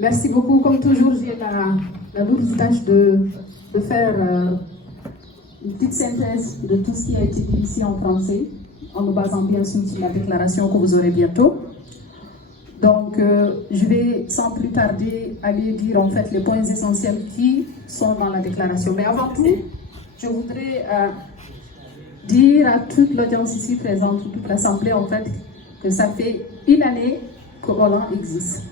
Merci beaucoup. Comme toujours, j'ai la lourde tâche de faire une petite synthèse de tout ce qui a été dit ici en français, en nous basant bien sûr sur la déclaration que vous aurez bientôt. Donc, je vais sans plus tarder aller dire en fait les points essentiels qui sont dans la déclaration. Mais avant tout, je voudrais dire à toute l'audience ici présente, toute l'Assemblée en fait, que ça fait une année que Hollande existe.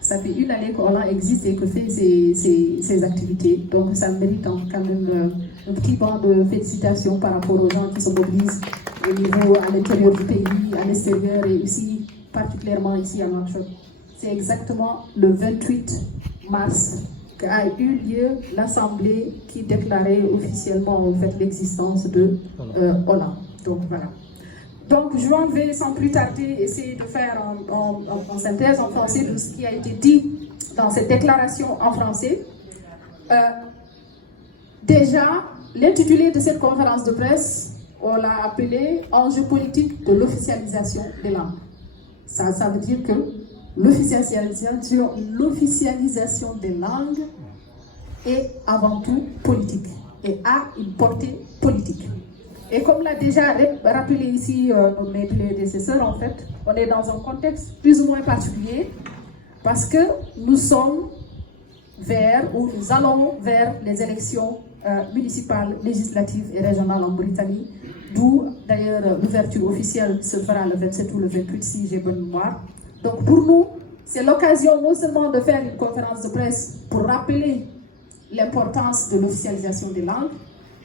Ça fait une année que Hollande existe et que fait ses activités. Donc ça mérite quand même un petit banc de félicitations par rapport aux gens qui se mobilisent au niveau à l'intérieur du pays, à l'extérieur et aussi particulièrement ici à Nouakchott. C'est exactement le 28 mars qu'a eu lieu l'Assemblée qui déclarait officiellement en fait l'existence de Hollande. Donc voilà. Donc je vais sans plus tarder essayer de faire en synthèse en français de ce qui a été dit dans cette déclaration en français. Déjà, l'intitulé de cette conférence de presse, on l'a appelé « Enjeu politique de l'officialisation des langues ». Ça veut dire que l'officialisation des langues est avant tout politique et a une portée politique. Et comme l'a déjà rappelé ici mes prédécesseurs, en fait, on est dans un contexte plus ou moins particulier parce que nous allons vers les élections municipales, législatives et régionales en Mauritanie, d'où d'ailleurs l'ouverture officielle se fera le 27 ou le 28 si j'ai bonne mémoire. Donc pour nous, c'est l'occasion non seulement de faire une conférence de presse pour rappeler l'importance de l'officialisation des langues,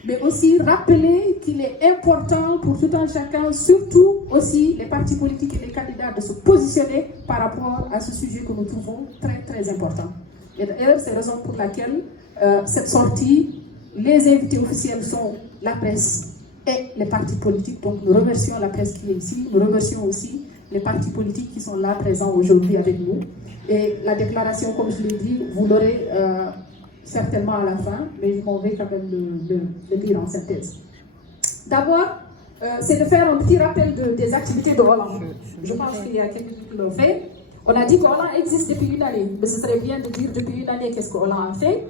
mais aussi rappeler qu'il est important pour tout un chacun, surtout aussi les partis politiques et les candidats, de se positionner par rapport à ce sujet que nous trouvons très très important. Et d'ailleurs, c'est la raison pour laquelle cette sortie, les invités officiels sont la presse et les partis politiques. Donc nous remercions la presse qui est ici, nous remercions aussi les partis politiques qui sont là présents aujourd'hui avec nous. Et la déclaration, comme je l'ai dit, vous l'aurez certainement à la fin, mais je m'en vais quand même le dire en synthèse. D'abord, c'est de faire un petit rappel des activités de Hollande. Je pense qu'il y a quelques qui l'ont fait. On a dit que Hollande existe depuis une année, mais ce serait bien de dire depuis une année qu'est-ce que Hollande a fait.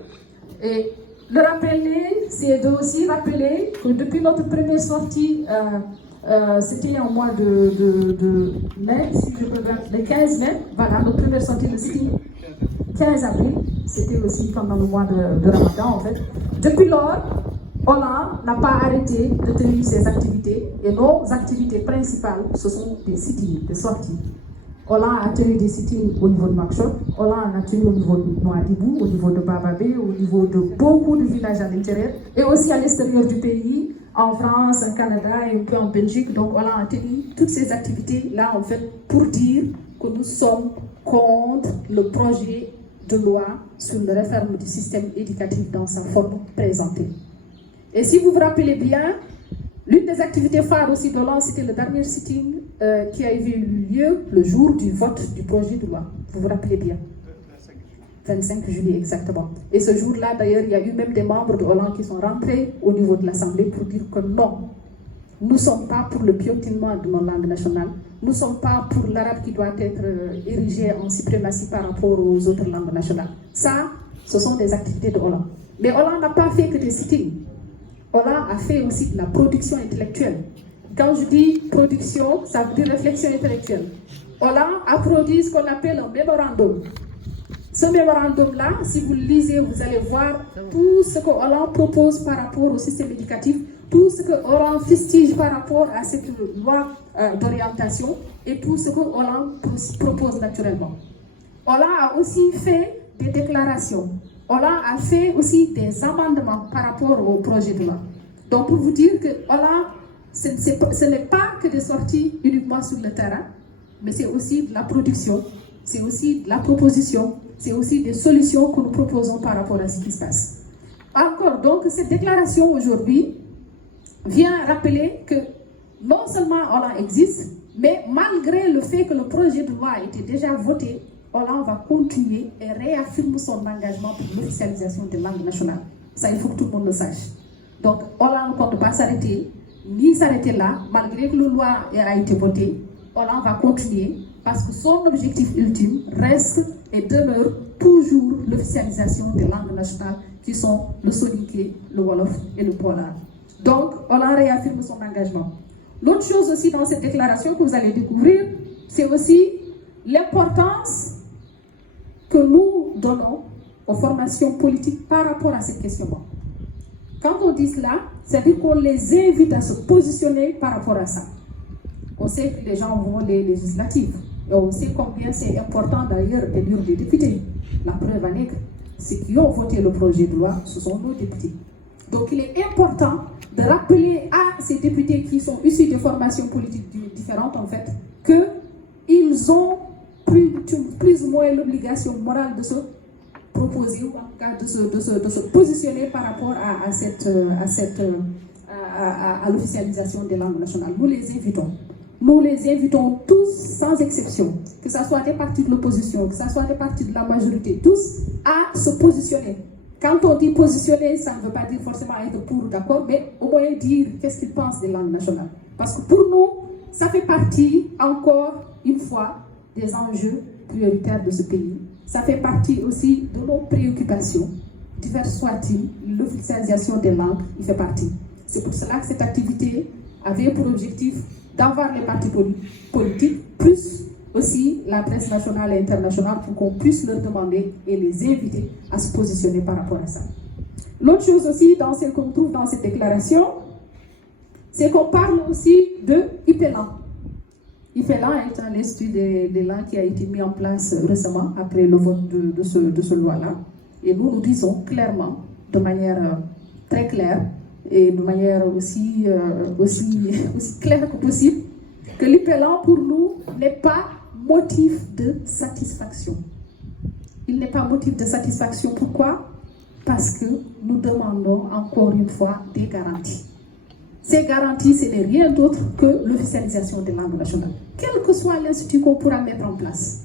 Et le rappeler, c'est de aussi rappeler que depuis notre première sortie, c'était en mois de mai, si je peux dire, le 15 mai, voilà, notre première sortie de sitting, 15 avril, c'était aussi pendant le mois de Ramadan en fait. Depuis lors, Hollande n'a pas arrêté de tenir ses activités et nos activités principales, ce sont des sittings, des sorties. Hollande a tenu des sittings au niveau de Nouakchott, Hollande a tenu au niveau de Nouadhibou, au niveau de Bababé, au niveau de beaucoup de villages à l'intérieur et aussi à l'extérieur du pays, en France, en Canada et un peu en Belgique. Donc Hollande a tenu toutes ces activités-là en fait pour dire que nous sommes contre le projet de loi sur la réforme du système éducatif dans sa forme présentée. Et si vous vous rappelez bien, l'une des activités phares aussi de Hollande, c'était le dernier sitting qui a eu lieu le jour du vote du projet de loi. Vous vous rappelez bien? 25 juillet exactement. Et ce jour-là, d'ailleurs, il y a eu même des membres de Hollande qui sont rentrés au niveau de l'Assemblée pour dire que non, nous ne sommes pas pour le piétinement de nos langues nationales, nous ne sommes pas pour l'arabe qui doit être érigé en suprématie par rapport aux autres langues nationales. Ça, ce sont des activités de Hollande. Mais Hollande n'a pas fait que des sittings. Hollande a fait aussi de la production intellectuelle. Quand je dis production, ça veut dire réflexion intellectuelle. Hollande a produit ce qu'on appelle un mémorandum. Ce mémorandum-là, si vous le lisez, vous allez voir tout ce que Hollande propose par rapport au système éducatif, tout ce que Hollande fustige par rapport à cette loi d'orientation et tout ce que Hollande propose naturellement. Hollande a aussi fait des déclarations. Hollande a fait aussi des amendements par rapport au projet de loi. Donc pour vous dire que Hollande, ce n'est pas que des sorties uniquement sur le terrain, mais c'est aussi de la production, c'est aussi de la proposition, c'est aussi des solutions que nous proposons par rapport à ce qui se passe. Encore, donc, cette déclaration aujourd'hui vient rappeler que non seulement Hollande existe, mais malgré le fait que le projet de loi a été déjà voté, Hollande va continuer et réaffirme son engagement pour l'officialisation des langues nationales. Ça, il faut que tout le monde le sache. Donc, Hollande ne compte pas s'arrêter. ni s'arrêter là, malgré que la loi a été votée. Hollande va continuer parce que son objectif ultime reste et demeure toujours l'officialisation des langues nationales qui sont le soninké, le wolof et le polar. Donc, Hollande réaffirme son engagement. L'autre chose aussi dans cette déclaration que vous allez découvrir, c'est aussi l'importance que nous donnons aux formations politiques par rapport à cette question-là. Quand on dit cela, c'est-à-dire qu'on les invite à se positionner par rapport à ça. On sait que les gens vont les législatives. Et on sait combien c'est important d'ailleurs d'élire des députés. La preuve en est que ceux qui ont voté le projet de loi, ce sont nos députés. Donc il est important de rappeler à ces députés qui sont issus de formations politiques différentes, en fait, qu'ils ont plus ou moins l'obligation morale de se proposer ou en tout cas de se positionner par rapport à l'officialisation des langues nationales. Nous les invitons. Nous les invitons tous, sans exception, que ce soit des partis de l'opposition, que ce soit des partis de la majorité, tous, à se positionner. Quand on dit positionner, ça ne veut pas dire forcément être pour ou d'accord, mais au moins dire qu'est-ce qu'ils pensent des langues nationales. Parce que pour nous, ça fait partie, encore une fois, des enjeux prioritaires de ce pays. Ça fait partie aussi de nos préoccupations, diverses soient-ils, l'officialisation des langues, il fait partie. C'est pour cela que cette activité avait pour objectif d'avoir les partis politiques, plus aussi la presse nationale et internationale, pour qu'on puisse leur demander et les inviter à se positionner par rapport à ça. L'autre chose aussi qu'on trouve dans cette déclaration, c'est qu'on parle aussi de IPELAN. IPELAN est un institut des langues qui a été mis en place récemment après le vote de ce loi-là. Et nous disons clairement, de manière très claire, et de manière aussi claire que possible, que l'IPELAN pour nous n'est pas motif de satisfaction. Il n'est pas motif de satisfaction. Pourquoi? Parce que nous demandons encore une fois des garanties. Ces garanties, ce n'est rien d'autre que l'officialisation des langues nationales. Quel que soit l'institut qu'on pourra mettre en place,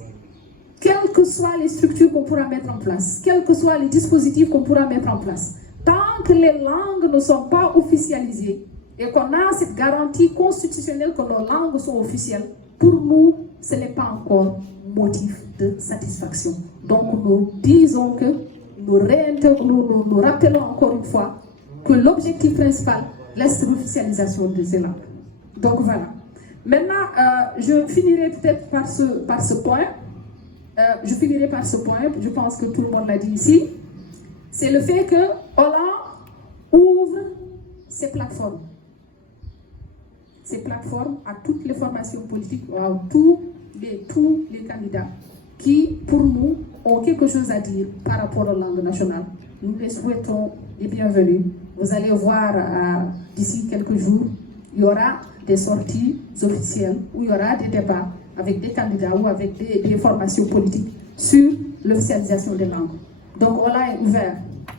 quelles que soient les structures qu'on pourra mettre en place, quels que soient les dispositifs qu'on pourra mettre en place, tant que les langues ne sont pas officialisées et qu'on a cette garantie constitutionnelle que nos langues sont officielles, pour nous, ce n'est pas encore motif de satisfaction. Donc nous disons que nous rappelons encore une fois que l'objectif principal reste l'officialisation de ces langues. Donc voilà. Maintenant, je finirai peut-être par ce point. Je pense que tout le monde l'a dit ici. C'est le fait que Hollande ouvre ses plateformes. Ces plateformes à toutes les formations politiques, à tous les candidats qui, pour nous, ont quelque chose à dire par rapport aux langues nationales. Nous les souhaitons les bienvenus. Vous allez voir d'ici quelques jours, il y aura des sorties officielles où il y aura des débats avec des candidats ou avec des formations politiques sur l'officialisation des langues. Donc, Hollande est ouvert.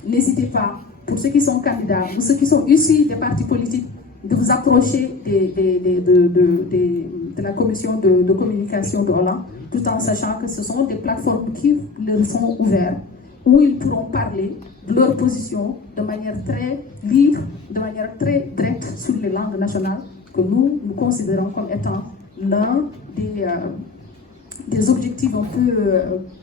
N'hésitez pas, pour ceux qui sont candidats ou ceux qui sont issus des partis politiques, de vous approcher de la commission de communication de Hollande, tout en sachant que ce sont des plateformes qui leur sont ouvertes, où ils pourront parler de leur position de manière très libre, de manière très directe sur les langues nationales, que nous considérons comme étant l'un des objectifs un peu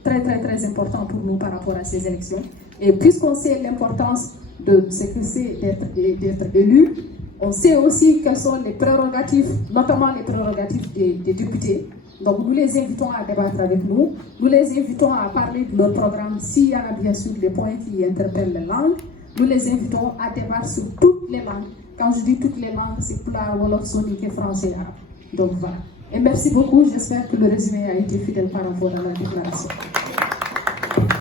très importants pour nous par rapport à ces élections. Et puisqu'on sait l'importance de ce que c'est d'être élu, on sait aussi quelles sont les prérogatives, notamment les prérogatives des députés. Donc nous les invitons à débattre avec nous, nous les invitons à parler de leur programme s'il y a bien sûr des points qui interpellent les langues. Nous les invitons à débattre sur toutes les langues. Quand je dis toutes les langues, c'est Pulaar, Wolof, Soninké, français, arabe. Donc voilà. Et merci beaucoup, j'espère que le résumé a été fidèle par rapport à la déclaration.